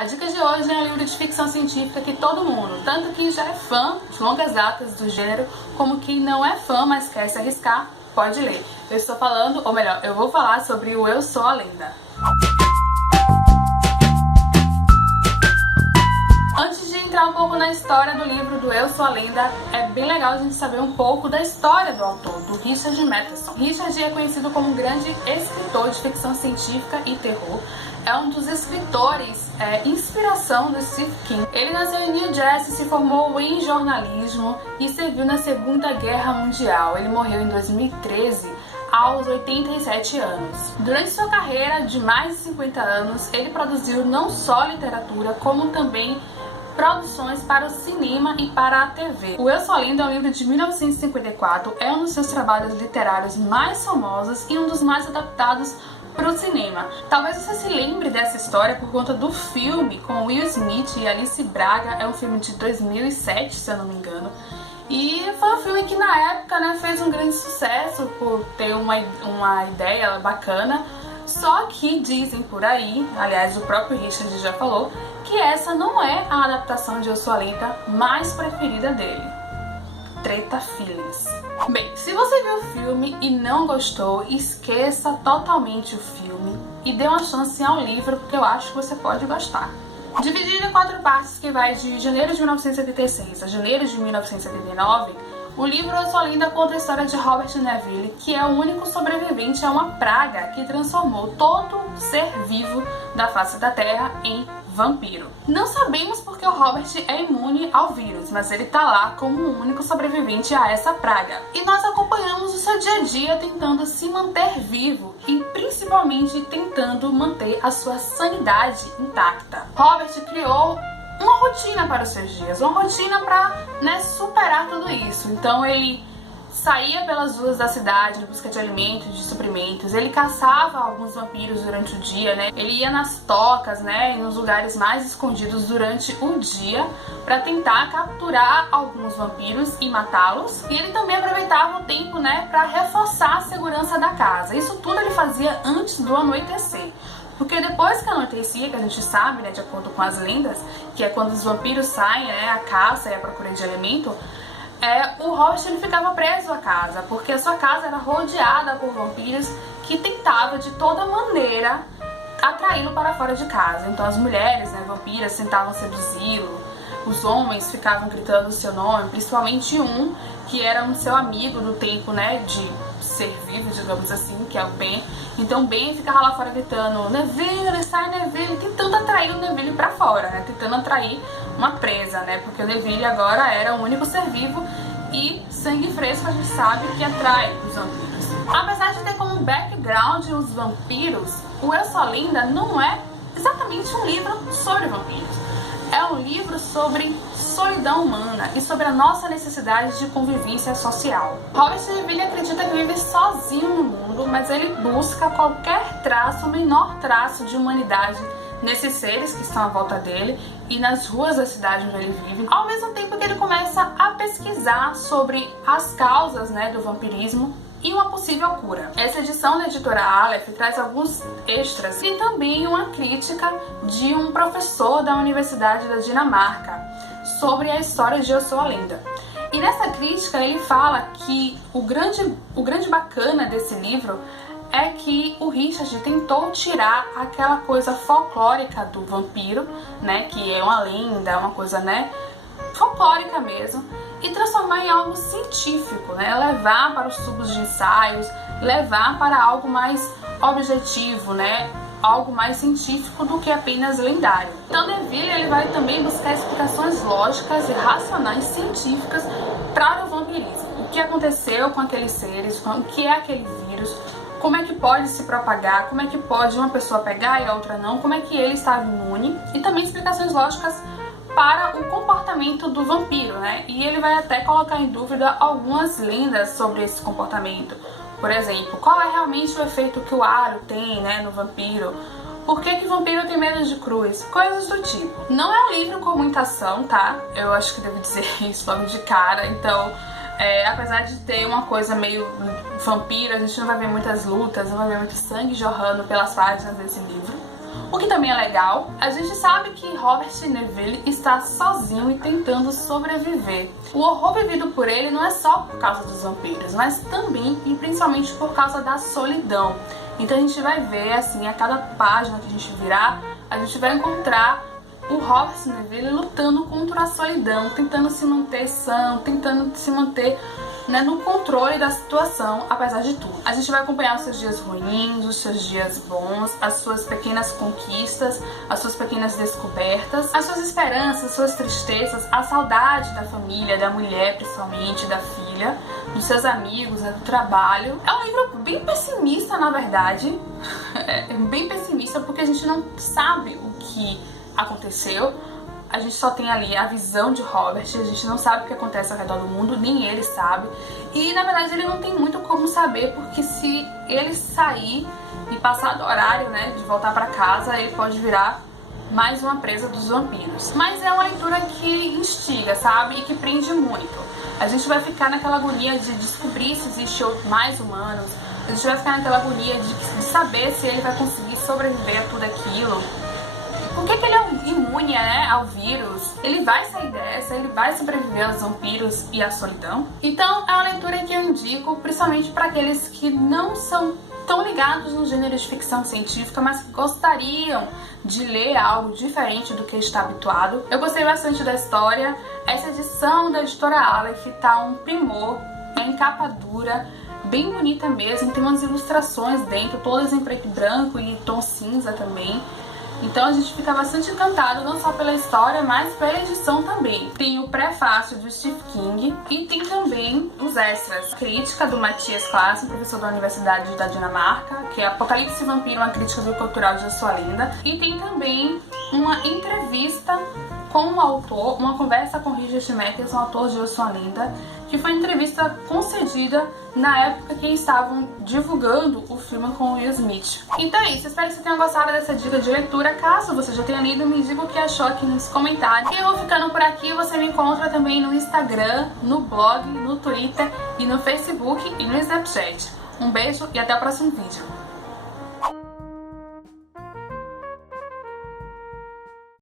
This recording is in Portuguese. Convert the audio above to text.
A dica de hoje é um livro de ficção científica que todo mundo, tanto quem já é fã de longas datas do gênero, como quem não é fã, mas quer se arriscar, pode ler. Eu estou falando, ou melhor, eu vou falar sobre o Eu Sou a Lenda. Antes de entrar um pouco na história do livro do Eu Sou a Lenda, é bem legal a gente saber um pouco da história do autor, do Richard Matheson. Richard é conhecido como um grande escritor de ficção científica e terror. É um dos escritores inspiração do Stephen King. Ele nasceu em New Jersey, se formou em jornalismo e serviu na Segunda Guerra Mundial. Ele morreu em 2013, aos 87 anos. Durante sua carreira de mais de 50 anos, ele produziu não só literatura, como também produções para o cinema e para a TV. O Eu Sou a Lenda é um livro de 1954, é um dos seus trabalhos literários mais famosos e um dos mais adaptados para o cinema. Talvez você se lembre dessa história por conta do filme com Will Smith e Alice Braga. É um filme de 2007, se eu não me engano. E foi um filme que na época, fez um grande sucesso por ter uma ideia bacana. Só que dizem por aí, aliás o próprio Richard já falou, que essa não é a adaptação de Eu Sou a Lenda mais preferida dele. Treta Feelings. Bem, se você viu o filme e não gostou, esqueça totalmente o filme e dê uma chance ao livro, porque eu acho que você pode gostar. Dividido em 4 partes, que vai de janeiro de 1976 a janeiro de 1979, o livro Eu Sou a Lenda conta a história de Robert Neville, que é o único sobrevivente a uma praga que transformou todo ser vivo da face da Terra em vampiro. Não sabemos porque o Robert é imune ao vírus, mas ele tá lá como o único sobrevivente a essa praga. E nós acompanhamos o seu dia a dia tentando se manter vivo e principalmente tentando manter a sua sanidade intacta. Robert criou uma rotina para os seus dias, uma rotina para superar tudo isso. Então ele saía pelas ruas da cidade em busca de alimentos, de suprimentos. Ele caçava alguns vampiros durante o dia, Ele ia nas tocas, e nos lugares mais escondidos durante o dia para tentar capturar alguns vampiros e matá-los. E ele também aproveitava o tempo, para reforçar a segurança da casa. Isso tudo ele fazia antes do anoitecer. Porque depois que anoitecia, que a gente sabe, de acordo com as lendas, que é quando os vampiros saem, à caça e à procura de alimento, o Robert ele ficava preso à casa, porque a sua casa era rodeada por vampiros que tentavam de toda maneira atraí-lo para fora de casa. Então as mulheres, vampiras, tentavam seduzi-lo, os homens ficavam gritando o seu nome, principalmente um que era um seu amigo do tempo, de ser vivo, digamos assim, que é o Ben. Então Ben ficava lá fora gritando Neville, sai Neville, tentando atrair o Neville para fora, tentando atrair uma presa, porque o Neville agora era o único ser vivo e sangue fresco a gente sabe que atrai os vampiros. Apesar de ter como background os vampiros, o Eu Sou a Lenda não é exatamente um livro sobre vampiros. É um livro sobre solidão humana e sobre a nossa necessidade de convivência social. Robert Neville acredita que vive sozinho no mundo, mas ele busca qualquer traço, o menor traço de humanidade nesses seres que estão à volta dele e nas ruas da cidade onde ele vive, ao mesmo tempo que ele começa a pesquisar sobre as causas do vampirismo e uma possível cura. Essa edição da editora Aleph traz alguns extras e também uma crítica de um professor da Universidade da Dinamarca sobre a história de Eu Sou a Lenda. E nessa crítica ele fala que o grande bacana desse livro é que o Richard tentou tirar aquela coisa folclórica do vampiro, que é uma lenda, uma coisa, folclórica mesmo, e transformar em algo científico, levar para os tubos de ensaios, levar para algo mais objetivo, algo mais científico do que apenas lendário. Então Neville ele vai também buscar explicações lógicas e racionais científicas para o vampirismo. O que aconteceu com aqueles seres, o que é aquele vírus, como é que pode se propagar, como é que pode uma pessoa pegar e a outra não, como é que ele estava imune, e também explicações lógicas para o comportamento do vampiro, E ele vai até colocar em dúvida algumas lendas sobre esse comportamento. Por exemplo, qual é realmente o efeito que o aro tem, no vampiro? Por que o vampiro tem medo de cruz? Coisas do tipo. Não é um livro com muita ação, tá? Eu acho que devo dizer isso logo de cara, então apesar de ter uma coisa meio vampiro, a gente não vai ver muitas lutas, não vai ver muito sangue jorrando pelas páginas desse livro. O que também é legal, a gente sabe que Robert Neville está sozinho e tentando sobreviver. O horror vivido por ele não é só por causa dos vampiros, mas também e principalmente por causa da solidão. Então a gente vai ver, assim, a cada página que a gente virar, a gente vai encontrar o Robert Neville lutando contra a solidão, tentando se manter são, tentando se manter, né, no controle da situação, apesar de tudo. A gente vai acompanhar os seus dias ruins, os seus dias bons, as suas pequenas conquistas, as suas pequenas descobertas, as suas esperanças, as suas tristezas, a saudade da família, da mulher principalmente, da filha, dos seus amigos, né, do trabalho. É um livro bem pessimista, na verdade, é bem pessimista porque a gente não sabe o que aconteceu. A gente só tem ali a visão de Robert, a gente não sabe o que acontece ao redor do mundo, nem ele sabe. E na verdade ele não tem muito como saber, porque se ele sair e passar do horário, né, de voltar pra casa, ele pode virar mais uma presa dos vampiros. Mas é uma leitura que instiga, sabe? E que prende muito. A gente vai ficar naquela agonia de descobrir se existe mais humanos, a gente vai ficar naquela agonia de saber se ele vai conseguir sobreviver a tudo aquilo. Por que ele é imune, né, ao vírus? Ele vai sair dessa, ele vai sobreviver aos vampiros e à solidão? Então é uma leitura que eu indico principalmente para aqueles que não são tão ligados no gênero de ficção científica, mas que gostariam de ler algo diferente do que está habituado. Eu gostei bastante da história. Essa edição da editora Aleph tá um primor, é em capa dura, bem bonita mesmo, tem umas ilustrações dentro, todas em preto e branco e tom cinza também. Então a gente fica bastante encantado, não só pela história, mas pela edição também. Tem o prefácio do Stephen King e tem também os extras. Crítica do Mathias Classen, professor da Universidade da Dinamarca, que é Apocalipse Vampiro, uma crítica do cultural de Eu Sou a Lenda. E tem também uma entrevista com o autor, uma conversa com Richard Matheson, autor de Eu Sou a Lenda, que foi entrevista concedida na época que estavam divulgando o filme com o Will Smith. Então é isso, espero que você tenha gostado dessa dica de leitura. Caso você já tenha lido, me diga o que achou aqui nos comentários. E eu vou ficando por aqui, você me encontra também no Instagram, no blog, no Twitter e no Facebook e no Snapchat. Um beijo e até o próximo vídeo.